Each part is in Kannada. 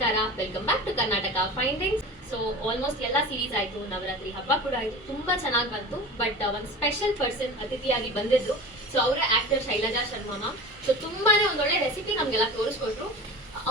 ನಮಸ್ಕಾರ, welcome back to Karnataka findings. So almost ಎಲ್ಲ ಸೀರೀಸ್ ಆಯ್ತು, ನವರಾತ್ರಿ ಹಬ್ಬ ಕೂಡ ಆಯ್ತು, ತುಂಬಾ ಚೆನ್ನಾಗಿ ಬಂತು. ಬಟ್ ಒಂದು ಸ್ಪೆಷಲ್ ಪರ್ಸನ್ ಅತಿಥಿಯಾಗಿ ಬಂದಿದ್ರು. ಸೊ ಅವರೇ actor Shailaja Sharma ma'am. So ತುಂಬಾನೇ ಒಂದೊಳ್ಳೆ ರೆಸಿಪಿ ನಮ್ಗೆಲ್ಲ ತೋರಿಸ್ಕೊಟ್ರು.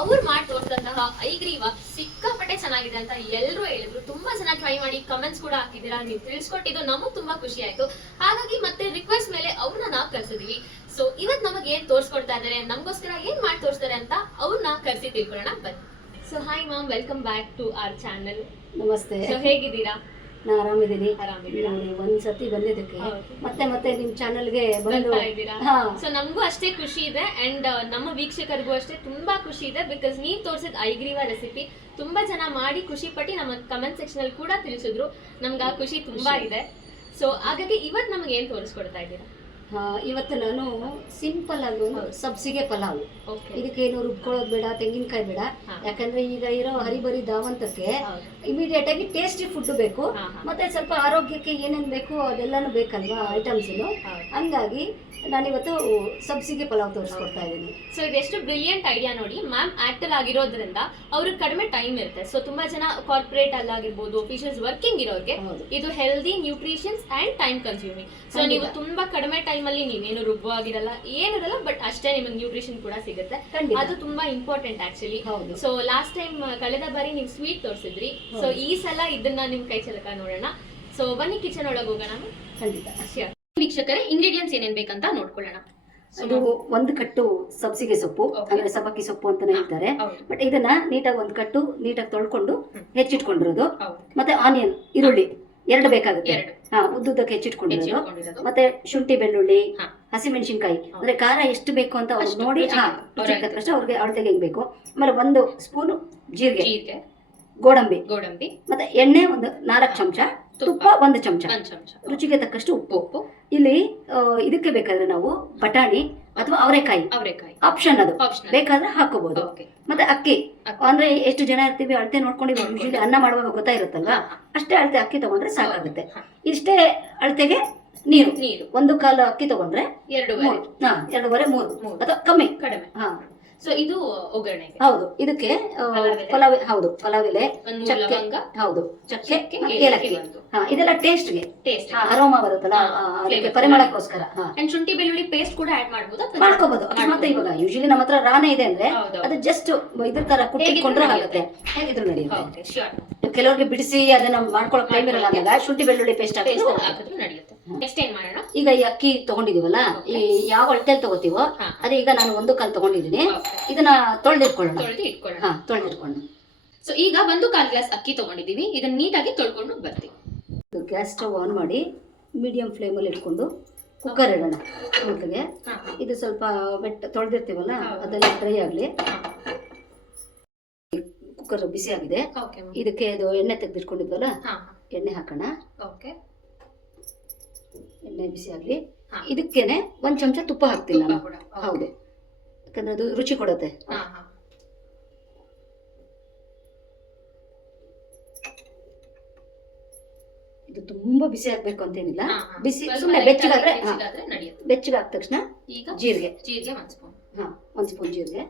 ಅವ್ರು ಮಾಡಿ ತೋರಿಸಿದಂತಹ ಐಗ್ರೀವ ಸಿಕ್ಕಾಪಟ್ಟೆ ಚೆನ್ನಾಗಿದೆ ಅಂತ ಎಲ್ಲರೂ ಹೇಳಿದ್ರು. ತುಂಬಾ ಚೆನ್ನಾಗಿ ಟ್ರೈ ಮಾಡಿ ಕಮೆಂಟ್ಸ್ ಕೂಡ ಹಾಕಿದ್ದೀರಾ, ನೀವು ತಿಳಿಸ್ಕೊಟ್ಟಿದ್ದು ನಮಗ್ ತುಂಬಾ ಖುಷಿ ಆಯ್ತು. ಹಾಗಾಗಿ ಮತ್ತೆ ರಿಕ್ವೆಸ್ಟ್ ಮೇಲೆ ಅವ್ರನ್ನ ನಾವು ಕರ್ಸಿದೀವಿ. ಸೊ ಇವತ್ ನಮಗೆ ಏನ್ ತೋರಿಸ್ಕೊಡ್ತಾ ಇದ್ದಾರೆ, ನಮಗೋಸ್ಕರ ಏನ್ ಮಾಡಿ ತೋರಿಸ್ತಾರೆ ಅಂತ ಅವ್ರನ್ನ ಕರ್ಸಿ ತಿಳ್ಕೊಳ್ಳೋಣ ಬನ್ನಿ. So hi ma'am, welcome back to our channel. ನಮಸ್ತೆ. ಸೊ ಹೇಗಿದ್ದೀರಾ? ನಾನು ಆರಾಮಿದ್ದೀನಿ. ಆರಾಮಿದ್ದೀನಿ. ಒಂದ್ಸತಿ ಬಂದಿದ್ದಕ್ಕೆ ಮತ್ತೆ ನಿಮ್ ಚಾನಲ್ಗೆ ಬಂದು ಸೊ ನಮಗೂ ಅಷ್ಟೇ ಖುಷಿ ಇದೆ ಅಂಡ್ ನಮ್ಮ ವೀಕ್ಷಕರಿಗೂ ಅಷ್ಟೇ ತುಂಬಾ ಖುಷಿ ಇದೆ. ಬಿಕಾಸ್ ನೀವ್ ತೋರಿಸಿದ ಐಗ್ರೀವ ರೆಸಿಪಿ ತುಂಬಾ ಜನ ಮಾಡಿ ಖುಷಿ ಪಟ್ಟಿ ನಮ್ಮ ಕಮೆಂಟ್ ಸೆಕ್ಷನ್ ಅಲ್ಲಿ ಕೂಡ ತಿಳಿಸಿದ್ರು. ನಮ್ಗೆ ಆ ಖುಷಿ ತುಂಬಾ ಇದೆ. ಸೊ ಹಾಗಾಗಿ ಇವತ್ ನಮಗೆ ಏನ್ ತೋರಿಸ್ಕೊಡ್ತಾ ಇದ್ದೀರಾ? ಇವತ್ತು ನಾನು ಸಿಂಪಲ್ ಆಗಿ ಒಂದು ಸಬ್ಸಿಗೆ ಪಲಾವ್. ಇದಕ್ಕೇನು ರುಬ್ಕೊಳ್ಳೋದು ಬೇಡ, ತೆಂಗಿನಕಾಯಿ ಬೇಡ. ಯಾಕಂದ್ರೆ ಈಗ ಇರೋ ಹರಿಬರಿ ಧಾವಂತಕ್ಕೆ ಇಮಿಡಿಯೇಟ್ ಆಗಿ ಟೇಸ್ಟಿ ಫುಡ್ ಬೇಕು, ಮತ್ತೆ ಸ್ವಲ್ಪ ಆರೋಗ್ಯಕ್ಕೆ ಏನೇನ್ ಬೇಕು ಅದೆಲ್ಲಾನು ಬೇಕಲ್ವಾ ಐಟಮ್ಸ್. ಹಂಗಾಗಿ ನಾನಿವತ್ತು ಸಬ್ಸಿಗೆ ಪಲಾವ್ ತೋರಿಸ್ಕೊಡ್ತಾ ಇದ್ದೀನಿ. ಸೊ ಇದೆಷ್ಟು ಬ್ರಿಲಿಯಂಟ್ ಐಡಿಯಾ ನೋಡಿ. ಮ್ಯಾಮ್ ಆಕ್ಟರ್ ಆಗಿರೋದ್ರಿಂದ ಅವ್ರಿಗೆ ಕಡಿಮೆ ಟೈಮ್ ಇರುತ್ತೆ. ಸೊ ತುಂಬಾ ಜನ ಕಾರ್ಪೊರೇಟ್ ಅಲ್ಲಾಗಿರ್ಬೋದು, ಆಫೀಸರ್ಸ್ ವರ್ಕಿಂಗ್ ಇರೋರಿಗೆ ಇದು healthy, nutritions and time consuming. So ನೀವು ತುಂಬಾ ಕಡಿಮೆ ಟೈಮ್ ಅಲ್ಲಿ ನೀವೇನು ರುಬ್ಬವಾಗಿರಲ್ಲ, ಏನಿರಲ್ಲ, ಬಟ್ ಅಷ್ಟೇ ನಿಮಗೆ ನ್ಯೂಟ್ರಿಷನ್ ಕೂಡ ಸಿಗುತ್ತೆ. ಅದು ತುಂಬಾ important actually. So last time ಕಳೆದ ಬಾರಿ ನೀವು ಸ್ವೀಟ್ ತೋರಿಸಿದ್ರಿ. ಸೊ ಈ ಸಲ ಇದನ್ನ ನಿಮ್ ಕೈ ಚಲಕ ನೋಡೋಣ. ಸೊ ಬನ್ನಿ ಕಿಚನ್ ಒಳಗೆ ಹೋಗೋಣ. ಖಂಡಿತ. ವೀಕ್ಷಕರೇ, ಇಂಗ್ರೀಡಿಯೆಂಟ್ಸ್ ಏನೇನ್ ಬೇಕಂತ ನೋಡ್ಕೊಳ್ಳೋಣ. ಅದು ಒಂದು ಕಟ್ಟು ಸಬ್ಸಿಗೆ ಸೊಪ್ಪು, ಅಂದ್ರೆ ಸಬ್ಬಕ್ಕಿ ಸೊಪ್ಪು ಅಂತಾನೆ ಹೇಳ್ತಾರೆ. ಬಟ್ ಇದನ್ನ ನೀಟಾಗಿ ಒಂದು ಕಟ್ಟು ನೀಟಾಗಿ ತೊಳ್ಕೊಂಡು ಹೆಚ್ಚಿಟ್ಕೊಂಡಿರೋದು. ಮತ್ತೆ ಆನಿಯನ್, ಈರುಳ್ಳಿ 2 ಬೇಕಾಗುತ್ತೆ. ಉದ್ದುದ್ದಕ್ಕೆ ಹೆಚ್ಚಿಟ್ಕೊಂಡಿರೋದು. ಮತ್ತೆ ಶುಂಠಿ, ಬೆಳ್ಳುಳ್ಳಿ, ಹಸಿಮೆಣಸಿನ್ಕಾಯಿ, ಅಂದ್ರೆ ಖಾರ ಎಷ್ಟು ಬೇಕು ಅಂತ ಅವ್ರು ನೋಡಿ ತಕ್ಕಷ್ಟು ಅವ್ರಿಗೆ ಅಳತೆಗೆ ಹೆಂಗ್ ಬೇಕು. ಆಮೇಲೆ 1 ಸ್ಪೂನ್ ಜೀರಿಗೆ, ಗೋಡಂಬಿ, ಮತ್ತೆ ಎಣ್ಣೆ 4 ಚಮಚ, ತುಪ್ಪ 1 ಚಮಚ, ರುಚಿಗೆ ತಕ್ಕಷ್ಟು ಉಪ್ಪು. ಇಲ್ಲಿ ಇದಕ್ಕೆ ಬೇಕಾದ್ರೆ ನಾವು ಬಟಾಣಿ ಅಥವಾ ಅವರೆಕಾಯಿ ಆಪ್ಷನ್, ಅದು ಬೇಕಾದ್ರೆ ಹಾಕೋಬಹುದು. ಮತ್ತೆ ಅಕ್ಕಿ, ಅಂದ್ರೆ ಎಷ್ಟು ಜನ ಇರ್ತೀವಿ ಅಳತೆ ನೋಡ್ಕೊಂಡು ಯೂಶಲಿ ಅನ್ನ ಮಾಡುವಾಗ ಗೊತ್ತಾಗಿರುತ್ತಲ್ವಾ, ಅಷ್ಟೇ ಅಳತೆ ಅಕ್ಕಿ ತಗೊಂಡ್ರೆ ಸಾಕಾಗುತ್ತೆ. ಇಷ್ಟೇ ಅಳತೆಗೆ ನೀರು 1/4 ಅಕ್ಕಿ ತಗೊಂಡ್ರೆ 2.5 3 ಅಥವಾ ಕಡಿಮೆ. ಸೊ ಇದು ಒಗ್ಗರಣೆಗೆ. ಹೌದು, ಇದಕ್ಕೆ ಪಲಾವ್ ಎಲೆ, ಚಕ್ಕೆ, ಏಲಕ್ಕಿ, ಇದೆಲ್ಲ ಟೇಸ್ಟ್ಗೆ ಅರೋಮಾ ಬರುತ್ತಲ್ಲ, ಅದಕ್ಕೆ ಪರಿಮಳಕ್ಕೋಸ್ಕರ. ಶುಂಠಿ ಬೆಳ್ಳುಳ್ಳಿ ಪೇಸ್ಟ್ ಕೂಡ ಆಡ್ ಮಾಡ್ಕೋಬಹುದು. ಮತ್ತೆ ಇವಾಗ ಯೂಶಲಿ ನಮ್ಮ ಹತ್ರ ರಾನೆ ಇದೆ ಅಂದ್ರೆ ಅದು ಜಸ್ಟ್ ಇದ್ರ ತರ ಕುಟ್ಟಿಕೊಂಡ್ರೆ ಆಗುತ್ತೆ, ಹೇಗಿದ್ರು ನಡೆಯುತ್ತೆ. ಕೆಲವ್ರಿಗೆ ಬಿಡಿಸಿ ಅದನ್ನ ಮಾಡ್ಕೊಳ್ಳೋ ಟೈಮ್ ಇರಲ್ಲ, ಆಮೇಲೆ ಶುಂಠಿ ಬೆಳ್ಳುಳ್ಳಿ ಪೇಸ್ಟ್ ಹಾಕಿದ್ರು ನಡೆಯುತ್ತೆ. ಈಗ ಈ ಅಕ್ಕಿ ತಗೊಂಡಿದೀವಲ್ಲ, ಈ ಯಾವ ಅಳತೆಯಲ್ಲಿ ತಗೋತೀವೋ ಅದೇ ಈಗ ನಾನು 1/4 ತಗೊಂಡಿದ್ದೀನಿ. ಇದನ್ನ ತೊಳೆದಿಟ್ಕೊಳ್ಳೋಣ. ತೊಳೆದಿಟ್ಕೊಂಡು ಸೊ ಈಗ 1/4 ಗ್ಲಾಸ್ ಅಕ್ಕಿ ತಗೊಂಡಿದೀವಿ. ಇದನ್ನ ನೀಟಾಗಿ ತೊಳ್ಕೊಂಡು ಬರ್ತೀವಿ. ಗ್ಯಾಸ್ ಸ್ಟವ್ ಆನ್ ಮಾಡಿ ಮೀಡಿಯಂ ಫ್ಲೇಮಲ್ಲಿ ಇಟ್ಕೊಂಡು ಕುಕ್ಕರ್ ಇಡೋಣ. ಕುಕ್ಕರ್ಗೆ ಇದು ಸ್ವಲ್ಪ ತೊಳೆದಿರ್ತೀವಲ್ಲ ಅದೆಲ್ಲ ಡ್ರೈ ಆಗಲಿ. ಕುಕ್ಕರ್ ಬಿಸಿ ಆಗಿದೆ. ಇದಕ್ಕೆ ಇದು ಎಣ್ಣೆ ತೆಗೆದಿಟ್ಕೊಂಡಿದ್ವಲ್ಲ, ಎಣ್ಣೆ ಹಾಕೋಣ. ಎಣ್ಣೆ ಬಿಸಿ ಆಗಲಿ. ಇದಕ್ಕೇನೆ 1 ಚಮಚ ತುಪ್ಪ ಹಾಕ್ತೀನಿ ನಾನು. ಹೌದು, ಯಾಕಂದ್ರೆ ಅದು ರುಚಿ ಕೊಡುತ್ತೆ. ಇದು ತುಂಬಾ ಬಿಸಿ ಆಗ್ಬೇಕು ಅಂತೇನಿಲ್ಲ, ಬಿಸಿ ಸುಮ್ಮನೆ ಬೆಚ್ಚಗಾದ್ರೆ ಬೆಚ್ಚಗಾದ ತಕ್ಷಣ ಜೀರಿಗೆ 1 ಸ್ಪೂನ್ ಜೀರಿಗೆ.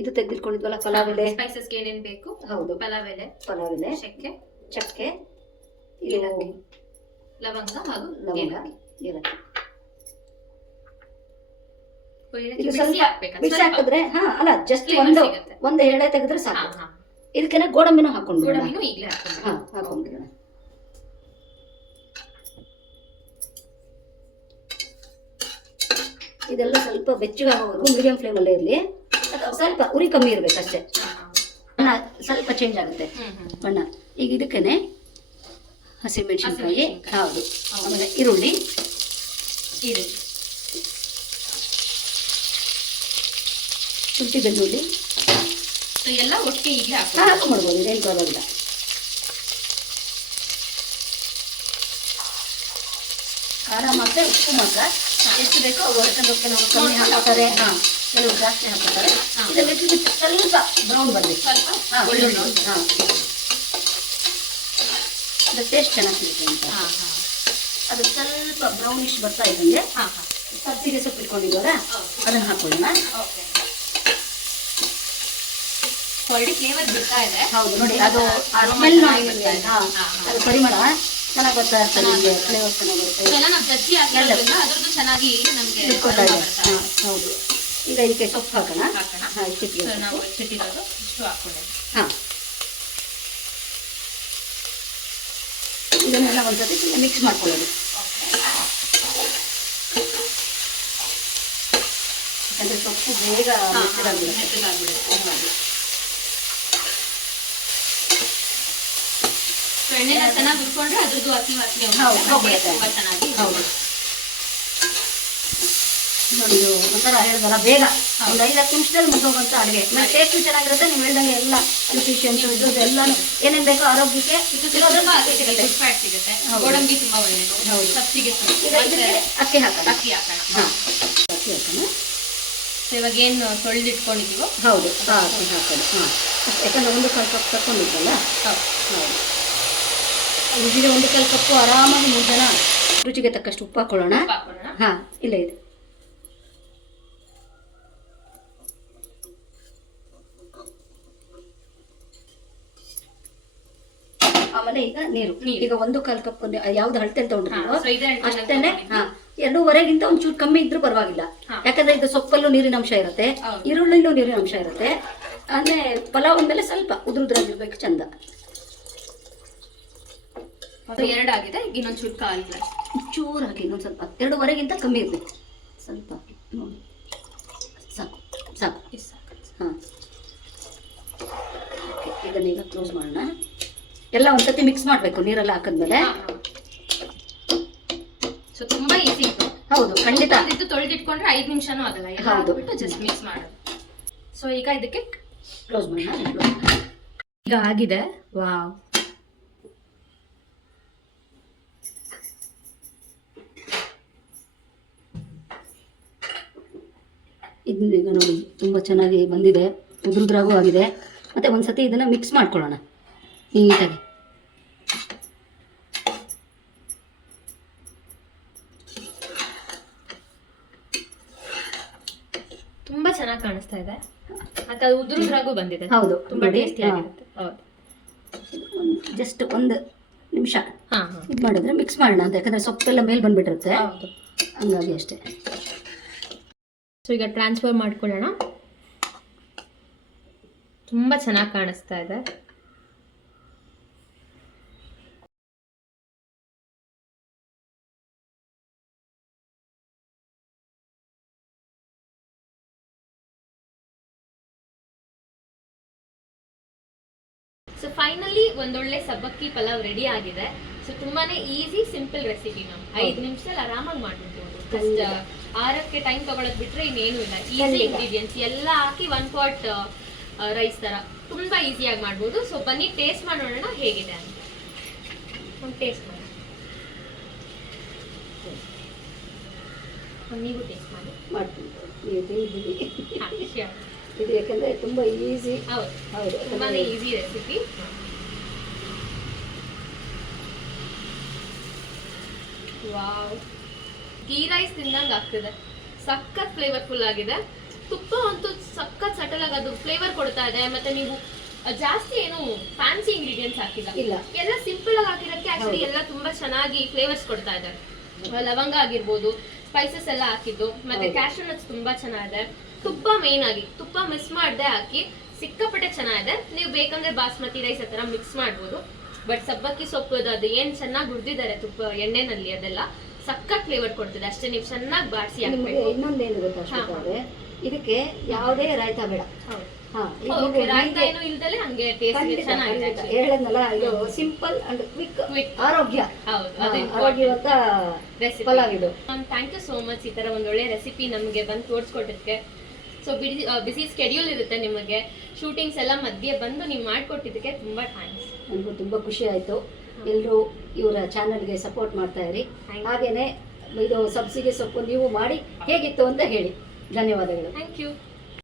ಇದು ತೆಗೆದಿಟ್ಕೊಂಡಿದ್ವಲ್ಲ ಪಲಾವ್ ಎಲೆ, ಏನೇನ್ ಬೇಕು. ಹೌದು, ಪಲಾವ್ ಎಲೆ, ಚಕ್ಕೆ, ಲವಂಗ ಹಾಗೂ ಏಲಕ್ಕಿ. ಇದು ಸ್ವಲ್ಪ ಬಿಸಿ ಹಾಕಿದ್ರೆ ಅಲ್ಲ, ಜಸ್ಟ್ ಒಂದು ಎಳೆ ತೆಗೆದ್ರೆ ಸಾಕು. ಇದಕ್ಕೆ ಗೋಡಂಬಿನೂ ಹಾಕೊಂಡ್ಬಿಡೋಣ. ಇದೆಲ್ಲ ಸ್ವಲ್ಪ ಬೆಚ್ಚಗಾಗೋವರೆಗೂ ಮೀಡಿಯಂ ಫ್ಲೇಮ್ ಅಲ್ಲೇ ಇರಲಿ. ಸ್ವಲ್ಪ ಉರಿ ಕಮ್ಮಿ ಇರ್ಬೇಕಷ್ಟೇ, ಸ್ವಲ್ಪ ಚೇಂಜ್ ಆಗುತ್ತೆ ಬಣ್ಣ. ಈಗ ಇದಕ್ಕೇನೆ ಹಸಿಮೆಣಸಿನ್ಕಾಯಿ, ಹೌದು, ಆಮೇಲೆ ಈರುಳ್ಳಿ, ಶುಂಠಿ ಬೆಳ್ಳುಳ್ಳಿ ಎಲ್ಲ ಒಟ್ಟಿಗೆ ಈಗ ಹಾಕೊಂಡ್ಬಿಡ್ಬೋದು, ಇದೇನು ಪರವಾಗಿಲ್ಲ. ಖಾರ ಮಾತ್ರ, ಉಪ್ಪು ಮಾತ್ರ ಎಷ್ಟು ಬೇಕೋ ಕೆಲವರು ಕಮ್ಮಿ ಹಾಕ್ತಾರೆ, ಕೆಲವರು ಜಾಸ್ತಿ ಹಾಕ್ತಾರೆ. ಇದರಲ್ಲಿ ಸ್ವಲ್ಪ ಬ್ರೌನ್ ಬರಬೇಕು, ಅದು ಟೇಸ್ಟ್ ಚೆನ್ನಾಗಿ ಸಿಗುತ್ತೆ ಅಂತ. ಅದು ಸ್ವಲ್ಪ ಬ್ರೌನಿಶ್ ಬರ್ತಾ ಇದ್ದಂಗೆ ಸಬ್ಸಿಗೆ ಸೊಪ್ಪು ಇಟ್ಕೊಂಡಿದ್ದೀವಲ್ಲ ಅದನ್ನು ಹಾಕೊಳ್ಳೋಣ. ಆಲ್ರೆಡಿ ಫ್ಲೇವರ್ ಬಿಡ್ತಾ ಇದೆ. ಹೌದು ನೋಡಿ, ಅದು ಸ್ಮೆಲ್ ನೋಡಿ, ಅದು ಪರಿಮಳ ಚೆನ್ನಾಗಿ ಬರ್ತಾ ಇರ್ತದೆ, ನಿಮಗೆ ಫ್ಲೇವರ್ ಚೆನ್ನಾಗಿ ಬರುತ್ತೆ. ಎಲ್ಲ ನಾವು ಜಜ್ಜಿ ಹಾಕಿರೋದ್ರಿಂದ ಅದ್ರದ್ದು ಚೆನ್ನಾಗಿ ನಮಗೆ ಹೌದು. ಈಗ ಇದಕ್ಕೆ ಸೊಪ್ಪು ಹಾಕೋಣ. ನಾವು ಹೆಚ್ಚಿಟ್ಟಿರೋದು ಇಷ್ಟು ಹಾಕೊಂಡೆ. ಹಾಂ, ಇದನ್ನೆಲ್ಲ ಒಂದ್ಸತಿ ಮಿಕ್ಸ್ ಮಾಡ್ಕೊಳ್ಳೋದು. ಯಾಕಂದ್ರೆ ಸೊಪ್ಪು ಬೇಗ ಎಣ್ಣೆನ ಚೆನ್ನಾಗಿ ಹುರ್ಕೊಂಡ್ರೆ ಅದ್ರದ್ದು ಹಸಿ ವಾಸನೆ ತುಂಬಾ ಚೆನ್ನಾಗಿ. ಹೌದು ನೋಡಿ, ಇದು ಒಂಥರ ಹೇಳಿದಲ್ಲ, ಬೇಗ ಒಂದು 5-10 ನಿಮಿಷದಲ್ಲಿ ಮುಗಿದೋಗುವಂಥ ಅಡುಗೆ. ಮತ್ತೆ ಟೇಸ್ಟ್ ಚೆನ್ನಾಗಿರುತ್ತೆ. ನೀವು ಹೇಳ್ದಂಗೆ ಎಲ್ಲ ನ್ಯೂಟ್ರಿಷನ್ಸ್ ಇದ್ರದ್ದು ಎಲ್ಲಾನು ಏನೇನು ಬೇಕೋ ಆರೋಗ್ಯಕ್ಕೆ ಸಿಗುತ್ತೆ. ಗೋಡಂಬಿ ತುಂಬಾ ಒಳ್ಳೆಯದು. ಸಬ್ಸಿಗೆ ಅಕ್ಕಿ ಹಾಕೋಣ. ಅಕ್ಕಿ ಹಾಕೋಣ. ಹಾಂ, ಅಕ್ಕಿ ಹಾಕೋಣ. ಇವಾಗ ಏನು ತೊಳೆದಿಟ್ಕೊಂಡಿದ್ದೀವೋ ಹೌದು ಅಕ್ಕಿ ಹಾಕೋಣ. ಹಾಂ, ಯಾಕಂದ್ರೆ ಒಂದು ಕಾಲು ಕಪ್ ತಗೊಂಡಿದ್ದಲ್ಲ. ಹೌದು, ಇದೀಗ ಒಂದು ಕಾಲು ಕಪ್ಪು ಆರಾಮಾಗಿ 3 ಜನ ರುಚಿಗೆ ತಕ್ಕಷ್ಟು ಉಪ್ಪು ಹಾಕೊಳ್ಳೋಣ. ಹಾಂ, ಇಲ್ಲೇ ಇದೆ. ಆಮೇಲೆ ಈಗ ನೀರು. ಈಗ 1/4 ಕಪ್ ಯಾವ್ದು ಅಳತೆಯಲ್ಲಿ ತಗೊಂಡಿರೋ ಅಷ್ಟೇನೆ. 2.5ಗಿಂತ ಒಂಚೂರು ಕಮ್ಮಿ ಇದ್ರೂ ಪರವಾಗಿಲ್ಲ. ಯಾಕಂದ್ರೆ ಇದು ಸೊಪ್ಪಲ್ಲೂ ನೀರಿನ ಅಂಶ ಇರುತ್ತೆ, ಈರುಳ್ಳಿಲೂ ನೀರಿನ ಅಂಶ ಇರುತ್ತೆ. ಅಂದ್ರೆ ಪಲಾವ್ ಮೇಲೆ ಸ್ವಲ್ಪ ಉದ್ರುದ್ರಾಗಿರ್ಬೇಕು, ಚಂದ. 2 ಆಗಿದೆ. ಇನ್ನೊಂದು ಚೂರು ಕಾಲು ಗ್ಲಾಸ್ ಚೂರು ಹಾಕಿ, ಇನ್ನೊಂದು ಸ್ವಲ್ಪ 2.5ಗಿಂತ ಕಮ್ಮಿ ಇರ್ಬೇಕು. ಸ್ವಲ್ಪ ನೋಡಿ, ಸಾಕು ಸಾಕು. ಹಾಂ, ಇದನ್ನೀಗ ಕ್ಲೋಸ್ ಮಾಡೋಣ. ಎಲ್ಲ ಒಂದ್ಸತಿ ಮಿಕ್ಸ್ ಮಾಡಬೇಕು ನೀರೆಲ್ಲ ಹಾಕಿದ್ಮೇಲೆ. ಸೊ ತುಂಬಾ ಈಸಿ ಇತ್ತು. ಹೌದು, ಖಂಡಿತ. ಇದು ತೊಳೆದಿಟ್ಕೊಂಡ್ರೆ 5 ನಿಮಿಷನೂ ಆಗಲ್ಲ. ಹೌದು, ಜಸ್ಟ್ ಮಿಕ್ಸ್ ಮಾಡೋದು. ಸೊ ಈಗ ಇದಕ್ಕೆ ಕ್ಲೋಸ್ ಮಾಡೋಣ. ಈಗ ಆಗಿದೆ. ವಾವ್, ಇದನ್ನ ಈಗ ನೋಡಿ ತುಂಬ ಚೆನ್ನಾಗಿ ಬಂದಿದೆ, ಉದ್ರುದ್ರಾಗೂ ಆಗಿದೆ. ಮತ್ತು ಒಂದ್ಸತಿ ಇದನ್ನು ಮಿಕ್ಸ್ ಮಾಡ್ಕೊಳ್ಳೋಣ ನೀಟಾಗಿ. ತುಂಬಾ ಚೆನ್ನಾಗಿ ಕಾಣಿಸ್ತಾ ಇದೆ. ಮತ್ತೆ ಅದು ಉದ್ರುದ್ರಾಗೂ ಬಂದಿದೆ. ಹೌದು, ತುಂಬಾ ಟೇಸ್ಟಿ ಆಗಿರುತ್ತೆ. ಹೌದು, ಜಸ್ಟ್ 1 ನಿಮಿಷ ಇದು ಮಾಡಿದ್ರೆ ಮಿಕ್ಸ್ ಮಾಡೋಣ ಅಂತ, ಯಾಕಂದರೆ ಸೊಪ್ಪೆಲ್ಲ ಮೇಲೆ ಬಂದುಬಿಟ್ಟಿರುತ್ತೆ. ಹಂಗಾಗಿ ಅಷ್ಟೇ. ಸೊ ಈಗ ಟ್ರಾನ್ಸ್ಫರ್ ಮಾಡ್ಕೊಳ್ಳೋಣ. ತುಂಬ ಚೆನ್ನಾಗಿ ಕಾಣಿಸ್ತಾ ಇದೆ. ಸೊ ಫೈನಲಿ ಒಂದೊಳ್ಳೆ ಸಬ್ಬಕ್ಕಿ ಪಲಾವ್ ರೆಡಿ ಆಗಿದೆ. ಸೊ ತುಂಬಾನೇ ಈಸಿ ಸಿಂಪಲ್ ರೆಸಿಪಿ. ನಾವು 5 ನಿಮಿಷದಲ್ಲಿ ಆರಾಮಾಗಿ ಮಾಡ್ಬಿಡ್ಬೋದು. ಜಸ್ಟ್ 6ಕ್ಕೆ ಟೈಮ್ ತಗೊಳಕ್ ಬಿಟ್ರೆ ಇನ್ನೇನು ಇಲ್ಲ. ಈಸಿ ಇಂಗ್ರೀಡಿಯೆಂಟ್ಸ್ ಎಲ್ಲ ಹಾಕಿ 1 ಪಾಟ್ ರೈಸ್ ತರ ತುಂಬಾ ಈಸಿಯಾಗಿ ಮಾಡ್ಬೋದು. ಸೊ ಬನ್ನಿ ಟೇಸ್ಟ್ ಮಾಡೋಣ ಹೇಗಿದೆ ಅಂತ. ಒಂದು ಟೇಸ್ಟ್ ಮಾಡಿ, ನೀವು ಟೇಸ್ಟ್ ಮಾಡಿ. ಇದು ಯಾಕಂದ್ರೆ ತುಂಬಾ ಈಸಿ. ಹೌದು ಹೌದು, ತುಂಬಾನೇ easy recipe. Wow, ghee rice ತಿಂದಂಗೆ ಆಗ್ತಿದೆ. ಸಖತ್ ಫ್ಲೇವರ್ಫುಲ್ ಆಗಿದೆ. ತುಪ್ಪ ಅಂತೂ ಸಖತ್ ಸಟಲ್ ಆಗಿ ಅದು ಫ್ಲೇವರ್ ಕೊಡ್ತಾ ಇದೆ. ಮತ್ತೆ ನೀವು ಜಾಸ್ತಿ ಏನು ಫ್ಯಾನ್ಸಿ ಇಂಗ್ರೀಡಿಯೆಂಟ್ಸ್ ಹಾಕಿಲ್ಲ, ಎಲ್ಲ ಸಿಂಪಲ್ ಆಗಿ ಹಾಕಿರೋಕ್ಕೆ ಆಕ್ಚುಲಿ ಎಲ್ಲ ತುಂಬಾ ಚೆನ್ನಾಗಿ ಫ್ಲೇವರ್ಸ್ ಕೊಡ್ತಾ ಇದೆ. ಲವಂಗ ಆಗಿರ್ಬೋದು, ಸ್ಪೈಸಸ್ ಎಲ್ಲ ಹಾಕಿದ್ದು, ಮತ್ತೆ ಕ್ಯಾಶ್ಯೂ ನಟ್ಸ್ ತುಂಬಾ ಚೆನ್ನಾಗಿದೆ. ತುಪ್ಪ ಮೇನ್ ಆಗಿ, ತುಪ್ಪ ಮಿಸ್ ಮಾಡದೆ ಹಾಕಿ ಸಿಕ್ಕಾಪಟ್ಟೆ ಚೆನ್ನಾಗಿದೆ. ನೀವು ಬೇಕಂದ್ರೆ ಬಾಸ್ಮತಿ ರೈಸ್ ಆ ತರ ಮಿಕ್ಸ್ ಮಾಡ್ಬೋದು. ಬಟ್ ಸಬ್ಬಕ್ಕಿ ಸೊಪ್ಪು ಅದು ಏನ್ ಚೆನ್ನಾಗಿ ಹುರಿದಿದ್ದಾರೆ ತುಪ್ಪ ಎಣ್ಣೆನಲ್ಲಿ, ಅದೆಲ್ಲ ಸಖತ್ ಫ್ಲೇವರ್ ಕೊಡ್ತಿದೆ. ಅಷ್ಟೇ ನೀವು ಚೆನ್ನಾಗಿ ಬಾಡಿಸಿ ಹಾಕ್ಬೇಕು. ಇನ್ನೊಂದೇನು ಗೊತ್ತಾ, ಇದಕ್ಕೆ ಯಾವುದೇ ರಾಯ್ತಾ ಬೇಡ. ರಾಯ್ತಾ ಏನು ಇಲ್ದಲೆ ಹಂಗೆ ಟೇಸ್ಟ್ ಚೆನ್ನಾಗಿದೆ. ಹೇಳದ್ನಲ್ಲ, ಇದು ಸಿಂಪಲ್ ಅಂಡ್ ಕ್ವಿಕ್ ಆರೋಗ್ಯ. ಹೌದು, ಆರೋಗ್ಯವಂತ ಪಲಾವ್ ಇದು. ಥ್ಯಾಂಕ್ ಯು ಸೋ ಮಚ್ ಈ ತರ ಒಂದೊಳ್ಳೆ ರೆಸಿಪಿ ನಮಗೆ ಬಂದು ತೋರಿಸ್ಕೊಟ್ಟಿದ್ದಕ್ಕೆ. ಸೊ ಬಿಸಿ ಸ್ಕೆಡ್ಯೂಲ್ ಇರುತ್ತೆ ನಿಮಗೆ, ಶೂಟಿಂಗ್ಸ್ ಎಲ್ಲ ಮಧ್ಯೆ ಬಂದು ನೀವು ಮಾಡಿಕೊಟ್ಟಿದ್ದಕ್ಕೆ ತುಂಬಾ ಥ್ಯಾಂಕ್ಸ್. ನನಗೂ ತುಂಬಾ ಖುಷಿ ಆಯ್ತು. ಎಲ್ಲರೂ ಇವರ ಚಾನಲ್ಗೆ ಸಪೋರ್ಟ್ ಮಾಡ್ತಾ ಇರಿ. ಹಾಗೇನೆ ಇದು ಸಬ್ಸಿಗೆ ಸೊಪ್ಪು ನೀವು ಮಾಡಿ ಹೇಗಿತ್ತು ಅಂತ ಹೇಳಿ. ಧನ್ಯವಾದಗಳು. Thank you.